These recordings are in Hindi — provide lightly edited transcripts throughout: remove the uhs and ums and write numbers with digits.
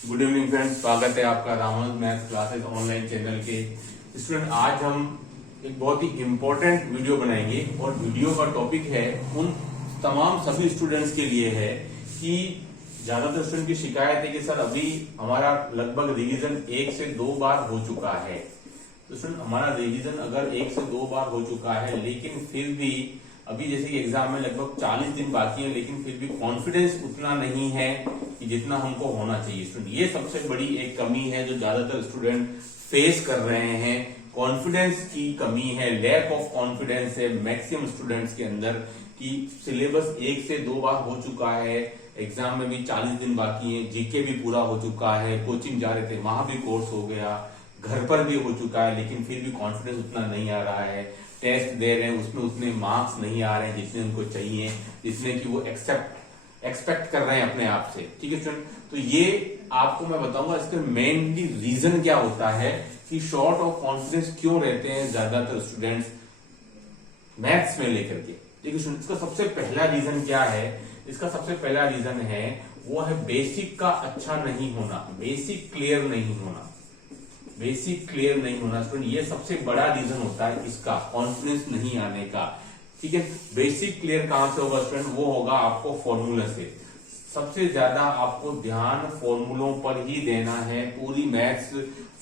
गुड इवनिंग फ्रेंड्स, स्वागत है आपका Ramanuj maths classes online channel के। स्टूडेंट, आज हम एक बहुत ही इम्पोर्टेंट वीडियो बनाएंगे और वीडियो का टॉपिक है उन तमाम सभी स्टूडेंट्स के लिए है कि ज्यादातर स्टूडेंट की शिकायत है कि सर अभी हमारा लगभग रिवीजन 1 से 2 बार हो चुका है। तो स्टूडेंट, हमारा रिवीजन अगर 1 से 2 बार हो चुका है लेकिन फिर भी अभी जैसे कि एग्जाम में लगभग 40 दिन बाकी है लेकिन फिर भी कॉन्फिडेंस उतना नहीं है कि जितना हमको होना चाहिए। स्टूडेंट, ये सबसे बड़ी एक कमी है जो ज्यादातर स्टूडेंट फेस कर रहे हैं। कॉन्फिडेंस की कमी है, लैक ऑफ कॉन्फिडेंस है मैक्सिमम स्टूडेंट्स के अंदर कि सिलेबस 1 से 2 बार हो चुका है, एग्जाम में भी 40 दिन बाकी है, जीके भी पूरा हो चुका है, कोचिंग जा रहे थे वहां भी कोर्स हो गया, घर पर भी हो चुका है लेकिन फिर भी कॉन्फिडेंस उतना नहीं आ रहा है। टेस्ट दे रहे हैं उसमें उतने मार्क्स नहीं आ रहे हैं जितने उनको चाहिए, जितने कि वो एक्सपेक्ट कर रहे हैं अपने आप से। ठीक है स्टूडेंट, तो ये आपको मैं बताऊंगा इसके मेनली रीजन क्या होता है कि शॉर्ट ऑफ कॉन्फिडेंस क्यों रहते हैं ज्यादातर स्टूडेंट्स मैथ्स में लेकर के। देखिए स्टूडेंट, इसका सबसे पहला रीजन क्या है? इसका सबसे पहला रीजन है वो है बेसिक का अच्छा नहीं होना, बेसिक क्लियर नहीं होना, बेसिक क्लियर नहीं होना। स्टूडेंट, ये सबसे बड़ा रीजन होता है इसका कॉन्फिडेंस नहीं आने का। ठीक है, बेसिक क्लियर कहां से होगा स्टूडेंट? वो होगा आपको फॉर्मूला से। सबसे ज्यादा आपको ध्यान फॉर्मूलों पर ही देना है। पूरी मैथ्स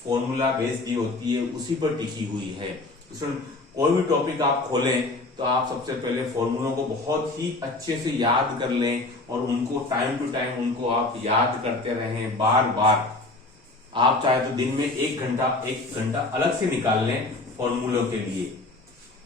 फॉर्मूला बेस्ड ही होती है, उसी पर टिकी हुई है। स्टूडेंट, कोई भी टॉपिक आप खोलें तो आप सबसे पहले फॉर्मूलों को बहुत ही अच्छे से याद कर लें और उनको टाइम टू टाइम उनको आप याद करते रहें बार बार। आप चाहे तो दिन में 1 घंटा अलग से निकाल लें फॉर्मूलों के लिए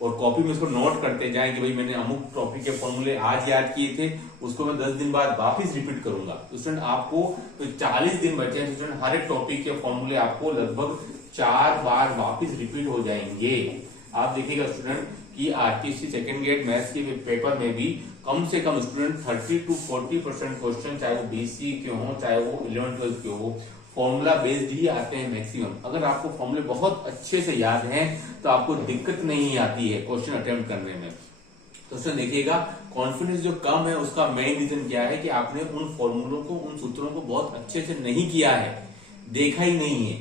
और कॉपी में उसको नोट करते जाएं कि भाई मैंने अमुक टॉपिक के फॉर्मूले आज याद किए थे, उसको मैं 10 दिन बाद वापस रिपीट करूंगा। तो स्टूडेंट, आपको तो 40 दिन बचे हैं स्टूडेंट, हर एक टॉपिक के फॉर्मूले आपको लगभग 4 बार वापस रिपीट हो जाएंगे। आप देखिएगा स्टूडेंट कि आरटीसी सेकंड ग्रेड मैथ्स के पेपर में भी कम से कम स्टूडेंट 30 to 40% क्वेश्चन, चाहे वो बीसी के हो चाहे वो 11th-12th के हो, फॉर्मूला बेस्ड ही आते हैं मैक्सिमम। अगर आपको फॉर्मूले बहुत अच्छे से याद हैं तो आपको दिक्कत नहीं आती है क्वेश्चन अटेम्प्ट करने में। तो उसमें देखिएगा कॉन्फिडेंस जो कम है उसका मेन रीजन क्या है कि आपने उन फॉर्मूलों को, उन सूत्रों को बहुत अच्छे से नहीं किया है, देखा ही नहीं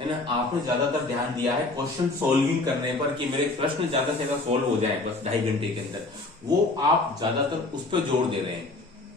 है ना। आपने ज्यादातर ध्यान दिया है क्वेश्चन सॉल्विंग करने पर कि मेरे प्रश्न ज्यादा से ज्यादा सॉल्व हो जाए बस 2.5 घंटे के अंदर। वो आप ज्यादातर उस पर जोर दे रहे हैं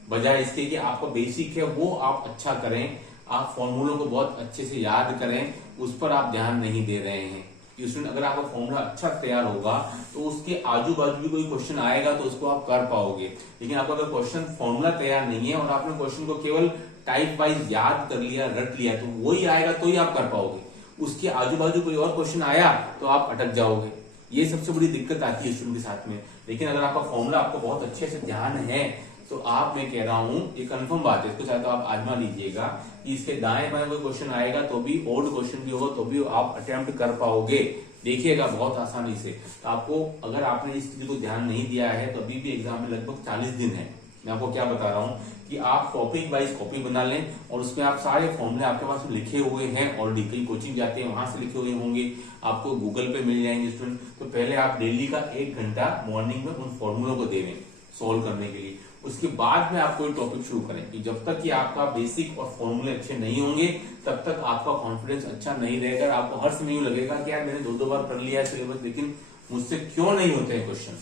बजाय इसके कि आपका बेसिक है वो आप अच्छा करें, आप फॉर्मूलों को बहुत अच्छे से याद करें, उस पर आप ध्यान नहीं दे रहे हैं। स्टूडेंट, अगर आपका फॉर्मूला अच्छा तैयार होगा तो उसके आजू बाजू भी कोई क्वेश्चन आएगा तो उसको आप कर पाओगे। लेकिन आपका अगर क्वेश्चन फॉर्मूला तैयार नहीं है और आपने क्वेश्चन को केवल टाइप वाइज याद कर लिया, रट लिया, तो वही आएगा तो ही आप कर पाओगे। उसके आजू बाजू कोई और क्वेश्चन आया तो आप अटक जाओगे। ये सबसे बड़ी दिक्कत आती है स्टूडेंट के साथ में। लेकिन अगर आपका फॉर्मूला आपको बहुत अच्छे से ध्यान है तो आप, मैं कह रहा हूं, ये कंफर्म बात है, इसको चाहे तो आप आजमा लीजिएगा कि इसके दाएं बाएं कोई क्वेश्चन आएगा तो भी, ओल्ड क्वेश्चन भी होगा तो भी आप अटेम्प्ट कर पाओगे। देखिएगा बहुत आसानी से। तो आपको, अगर आपने इस चीज को ध्यान नहीं दिया है तो अभी भी एग्जाम में लगभग 40 दिन है। मैं आपको क्या बता रहा हूं कि आप टॉपिक वाइज कॉपी बना लें और उसमें आप सारे फॉर्मूले आपके पास लिखे हुए हैं ऑलरेडी, कहीं कोचिंग जाते हैं वहां से लिखे हुए होंगे, आपको गूगल पे मिल जाएंगे स्टूडेंट। तो पहले आप डेली का 1 घंटा मॉर्निंग में उन फॉर्मूलों को देवें सोल्व करने के लिए। उसके बाद में आप कोई टॉपिक शुरू करें कि जब तक कि आपका बेसिक और फॉर्मूले अच्छे नहीं होंगे तब तक आपका कॉन्फिडेंस अच्छा नहीं रहेगा। आपको हर समय यूं लगेगा कि यार मैंने 2-2 बार पढ़ लिया है सिलेबस लेकिन मुझसे क्यों नहीं होते हैं क्वेश्चन,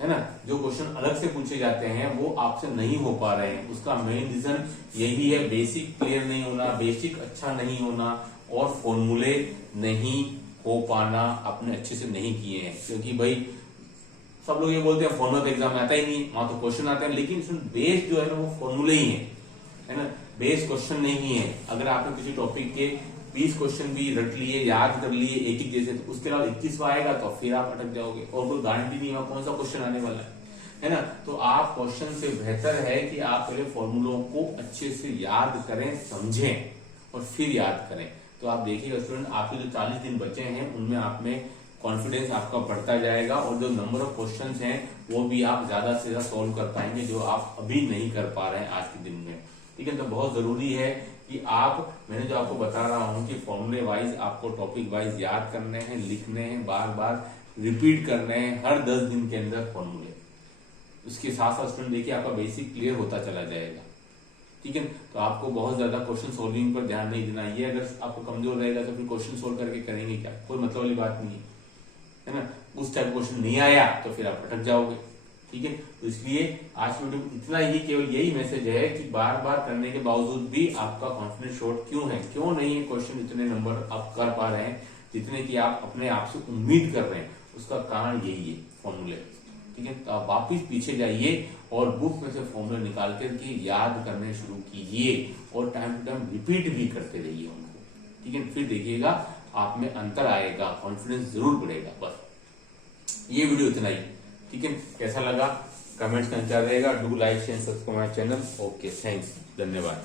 है ना। जो क्वेश्चन अलग से पूछे जाते हैं वो आपसे नहीं हो पा रहे हैं। उसका मेन रीजन यही है, बेसिक क्लियर नहीं होना, बेसिक अच्छा नहीं होना और फॉर्मूले नहीं हो पाना, आपने अच्छे से नहीं किए हैं। क्योंकि भाई सब लोग ये बोलते हैं फॉर्मूला तो एग्जाम में आता ही नहीं, वहां तो क्वेश्चन आते हैं, लेकिन बेस जो है ना वो फॉर्मूले ही है ना, बेस क्वेश्चन नहीं है। अगर आपने किसी टॉपिक के 20 क्वेश्चन भी रट लिए, याद कर लिए एक एक जैसे, तो उसके अलावा 21वां आएगा तो फिर आप अटक जाओगे और कोई गारंटी नहीं है कौन सा क्वेश्चन आने वाला है ना। तो आप क्वेश्चन से बेहतर है कि आप पहले फॉर्मूलों को अच्छे से याद करें, समझें और फिर याद करें। तो आप देखिएगा स्टूडेंट, आपके जो 40 दिन बचे हैं उनमें आप में कॉन्फिडेंस आपका बढ़ता जाएगा और जो नंबर ऑफ क्वेश्चंस हैं वो भी आप ज्यादा से ज्यादा सॉल्व कर पाएंगे जो आप अभी नहीं कर पा रहे हैं आज के दिन में। ठीक है, तो बहुत जरूरी है कि आप, मैंने जो आपको बता रहा हूं कि फॉर्मूले वाइज आपको टॉपिक वाइज याद करने हैं, लिखने हैं, बार बार रिपीट करने हैं हर 10 दिन के अंदर फॉर्मूले। उसके साथ साथ स्टूडेंट देखिए आपका बेसिक क्लियर होता चला जाएगा। ठीक है। तो आपको बहुत ज्यादा क्वेश्चन सोल्विंग पर ध्यान नहीं देना, ये अगर आपको कमजोर रहेगा तो फिर क्वेश्चन सोल्व करके करेंगे क्या, कोई मतलब वाली बात नहीं है ना। उस टाइप क्वेश्चन नहीं आया तो फिर आप अटक जाओगे, ठीक है। तो इसलिए आज वीडियो में इतना ही, केवल यही मैसेज है कि बार बार करने के बावजूद भी आपका कॉन्फिडेंस शॉर्ट क्यों है, क्यों नहीं है क्वेश्चन इतने नंबर आप कर पा रहे हैं जितने की आप अपने आप से उम्मीद कर रहे हैं, उसका कारण यही है फॉर्मूले, ठीक है। तो आप वापिस पीछे जाइए और बुक में से फॉर्मूले निकाल करके याद करने शुरू कीजिए और टाइम टू टाइम रिपीट भी करते रहिए उनको, ठीक है। फिर देखिएगा आप में अंतर आएगा, कॉन्फिडेंस जरूर बढ़ेगा। बस ये वीडियो इतना ही, ठीक है। कैसा लगा कमेंट्स का इंतजार रहेगा। Do like share subscribe my channel. Okay, thanks, धन्यवाद।